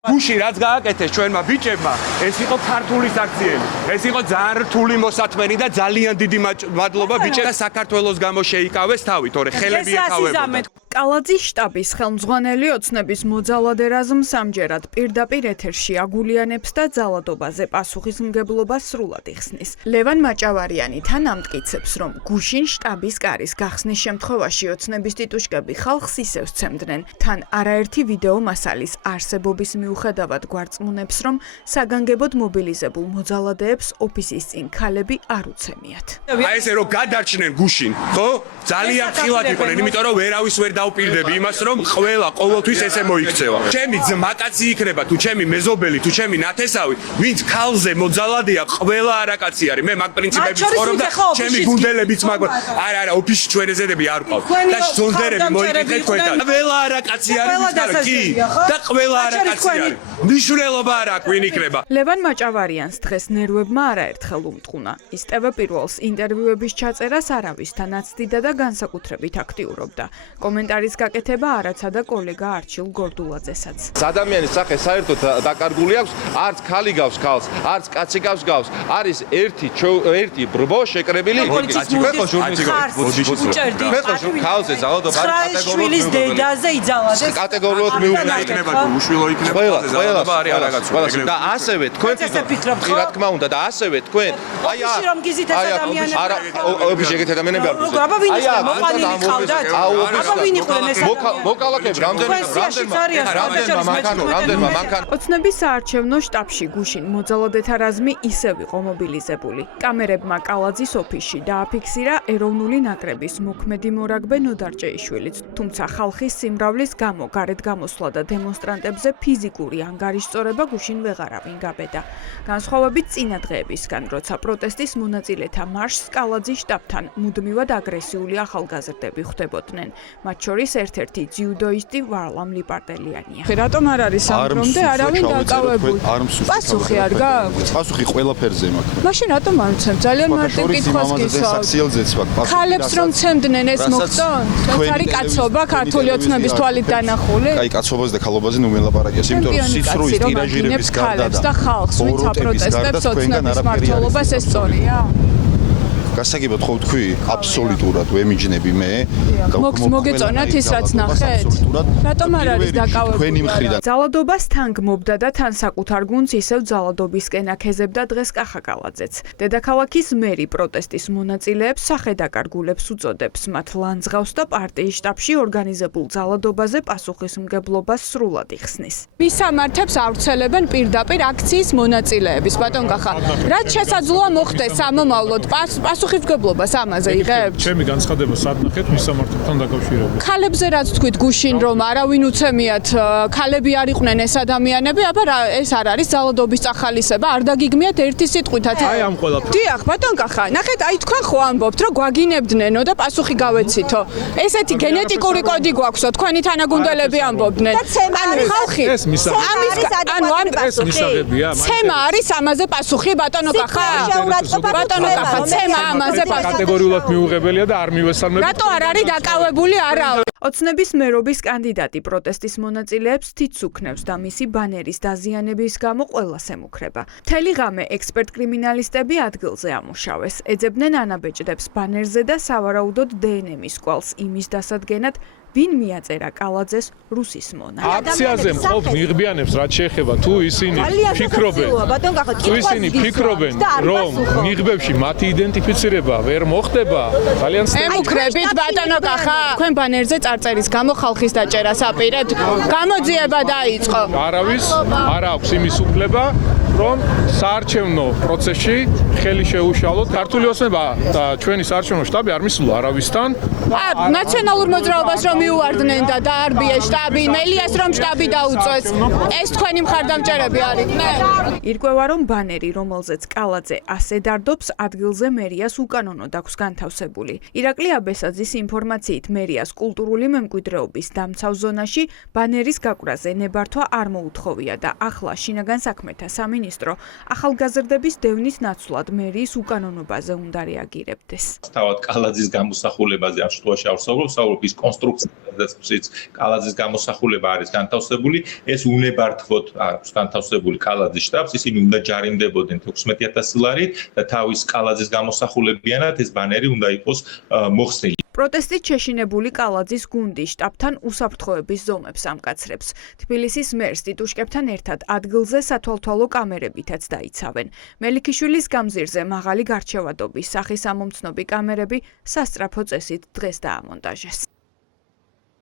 გუში რაც გააკეთეს ჩვენმა ბიჭებმა, ეს იყო ქართული საქციელი. ეს იყო ძალიან რთული მოსათმენი და ძალიან დიდი მადლობა ბიჭებმა საქართველოს გამო შეიკავეს თავი, თორე ხელები ეკავებოდა. კალაძის შტაბის ხელმძღვანელი ოცნების მოძალად ერაზმს ამჯერად პირდაპირ ეთერში აგულიანებს და ძალადობაზე პასუხისმგებლობას სრულად იხსნის. ლევან მაჭავარიანი თან ამტკიცებს, რომ გუშინ შტაბის კარის გახსნის შემთხვევაში ოცნების ტიტუშკები ხალხს ისევ სცემდნენ. თან არაერთი ვიდეო მასალის არსებობის მიუხედავად გვარწმუნებს, რომ საგანგებოდ მობილიზებულ მოძალადეებს ოფისის წინ ქალები არ უცემიათ. აი ესე რომ გადარჩნენ გუშინ, ხო? ძალიან ხილად იყვნენ, იმიტომ რომ ვერავის ვერ დავპირდები იმას, რომ ყველა ყოველთვის ესე მოიქცევა. ჩემი ძმაკაცი იქნება, თუ ჩემი მეზობელი, თუ ჩემი ნათესავი, ვინც ქალზე მოძალადეა, ყველა არაკაცი არის. მე მაგ პრინციპებით ვცხოვრობ და ჩემი გუნდელებიც მაგ არა, ოფისში ჩვენ ეზედები არ ყავთ. და ზონდერები მოიკითხეთ თქვენთან. ყველა არაკაცი არის, კი, და ყველა არაკაცი არის. ნიშნულობა არ აქვს ვინ იქნება. ლევან მაჭავარიანს დღეს ნერვებმა არაერთხელ უმტყუნა. ის ტევ პირველს ინტერვიუების ჩაწერას არავისთან აცდიდა და განსაკუთრებით აქტიურობდა. კომენტარის გაკეთება არაცადა კოლეგა არჩილ გორდულაძესაც. ადამიანის სახე საერთოდ დაკარგული აქვს, არც ქალი გავს ქალს, არც კაცი გავს გავს. არის ერთი ბრბო შეკრებილი ქალზე ძალადობა შვილის დედაზე იძალადეს. კატეგორიულად მიუღია იქნება თუ უშვილო იქნება ძალადობა არის არაკაცი. და ასევე თქვენ რა თქმა უნდა და ასევე თქვენ აი რომ გიზით ეს ადამიანები არა ოფისში ეგეთ ადამიანები არ გვიზეთ. აბა ვინ ისე მოყანილი ხავდათ? აბა ვინ იყვნენ ეს მოკალაკები რამდენმა მანქანო ოცნების საარჩევნო შტაბში გუშინ მოძალადეთა რაზმი ისევ იყო მობილიზებული. კამერებმა კალაძის ოფისში დააფიქსირა ეროვნული ნაკრების მოქმედი მორაგბე ნოდარ ჭეიშვილიც, თუმცა ხალხის სიმრავლის გამო გარეთ გამოსვლა და დემონსტრანტებზე ფიზიკური ანგარიშწორება გუშინ ვეღარავინ გაბედა. განსხვავებით წინა დღეებისგან, როცა პროტესტის მონაწილეთა მარშს კალაძის შტაბთან მუდმივად აგრესიული ახალგაზრდები ხვდებოდნენ. მათ შორის ერთ-ერთი ძიუდოისტი ვარლამ ლიპარტელიანია. რატომ არ არის ამბრომდე არავინ დაკავებული? პასუხი არ გააქვთ? პასუხი ყველაფერზე მაქვს. მაშინ რატომ არ უცემთ? ძალიან მარტივ კითხვას გისვავთ. ქალებს რომ ცემდნენ ეს მოგწონთ? თქვენი კაცობა ქართული ოცნების თვალით დანახული? აი კაცობაზე და ქალობაზე ნუ ველაპარაკეს, იმიტომ რომ სიცრუის ტირაჟირების გარდა და ხალხს ვინც აპროტესტებს ოცნების მმართველობას ეს სწორია? გასაგებად ხო თქვი აბსოლუტურად ვემიჯნები მე მოგეწონათ ის რაც ნახეთ? რატომ არ არის დაკავებული? თქვენი მხრიდან ძალადობას თან გმობდა და თან საკუთარ გუნდს ისევ ძალადობისკენ აქეზებდა დღეს კახაკალაძეც. დედაქალაქის მერი პროტესტის მონაწილეებს სახედაკარგულებს უწოდებს, მათ ლანძღავს და პარტიის შტაბში ორგანიზებულ ძალადობაზე პასუხისმგებლობას სრულად იხსნის. მისამართებს ავრცელებენ პირდაპირ აქციის მონაწილეების. ბატონ კახა, რაც შესაძლოა მოხდეს ამომავლოდ პასუხისმგებლობას ამაზე იღებთ? ჩემი განცხადება სათნახეთ მისამართებთან დაკავშირებით. ქალებზე რაც თქვით გუშინ რომ არავინ უცემიათ, ქალები არ იყვნენ ეს ადამიანები, აბა ეს არ არის ძალადობის წახალისება, არ დაგიგმიათ ერთი სიტყვითაც. აი ამ ყველაფერს. დიახ, ბატონ კახა, ნახეთ, აი თქვენ ხო ამბობთ, რომ გვაგინებდნენო და პასუხი გავეცითო. ესეთი გენეტიკური კოდი გვაქვსო, თქვენი თანაგუნდელები ამბობდნენ. ანუ ხალხი ეს მისაღებია. ცემა არის ამაზე პასუხი, ბატონო კახა? ბატონო კახა, ცემა ამაზე კატეგორიულად მიუღებელია და არ მივესალმებ. რატო არ არის დაკავებული არავინ? ოცნების მერობის კანდიდატი პროტესტის მონაწილეებს თითს უქნევს და მისი ბანერის დაზიანების გამო ყველას ემუქრება. მთელი ღამე ექსპერტ-კრიმინალისტები ადგილზე ამუშავეს. ეძებდნენ ანაბეჭდებს ბანერზე და სავარაუდოდ დნმ-ის კვალს იმის დასადგენად, ვინ მიაწერა კალაძეს რუსის მონა. აქციაზე მყოფ მიღბიანებს რაც შეეხება თუ ისინი ფიქრობენ, რომ მიღბებში მათი იდენტიფიცირება ვერ მოხდება, ძალიან ემუქრებით ბატონო კახა. თქვენ ბანერზე წარწერის გამო ხალხის დაჭერას აპირებთ. გამოძიება დაიწყო. არავის არ აქვს იმის უფლება, რომ საარჩევნო პროცესში ხელი შეუშალოთ. ქართული ოცნება და ჩვენი საარჩევნო შტაბი არ მისულა არავისთან. ნაციონალურ მოძრაობას რომ მიუვარდნენ და დაარბიეს შტაბი, მელიას რომ შტაბი დაუწეს. ეს თქვენი მხარდამჭერები არიდნენ? ირკვევა, რომ ბანერი, რომელზეც კალაძე ასე დარდობს, ადგილზე მერიას უკანონოდ აქვს განთავსებული. ირაკლი აბესაძის ინფორმაციით მერიას კულტურული მემკვიდრეობის დამცავ ზონაში ბანერის გაკვრაზე ნებართვა არ მოუთხოვია და ახლა შინაგან საქმეთა სამინისტროს სამინისტრო. ახალგაზრდების დევნის ნაცვლად მერიის უკანონობაზე უნდა რეაგირებდეს. თავად კალაძის გამოსახულებაზე ამ შემთხვევაში ავსაუბრობ ის კონსტრუქციაზეც კალაძის გამოსახულება არის განთავსებული, ეს უნებართვოდ აქვს განთავსებული კალაძის შტაბს, ისინი უნდა ჯარიმდებოდნენ 16000 ლარით და თავის კალაძის გამოსახულებიანად ეს ბანერი უნდა იყოს მოხსნილი. პროტესტით შეშინებული კალაძის გუნდი შტაბთან უსაფრთხოების ზომებს ამკაცრებს. თბილისის მერს ტიტუშკებთან ერთად ადგილზე სათვალთვალო კამერებითაც დაიცავენ. მელიქიშვილის გამზირზე მაღალი გარჩევადობის სახის ამომცნობი კამერები სასწრაფო წესით დღეს დაამონტაჟეს.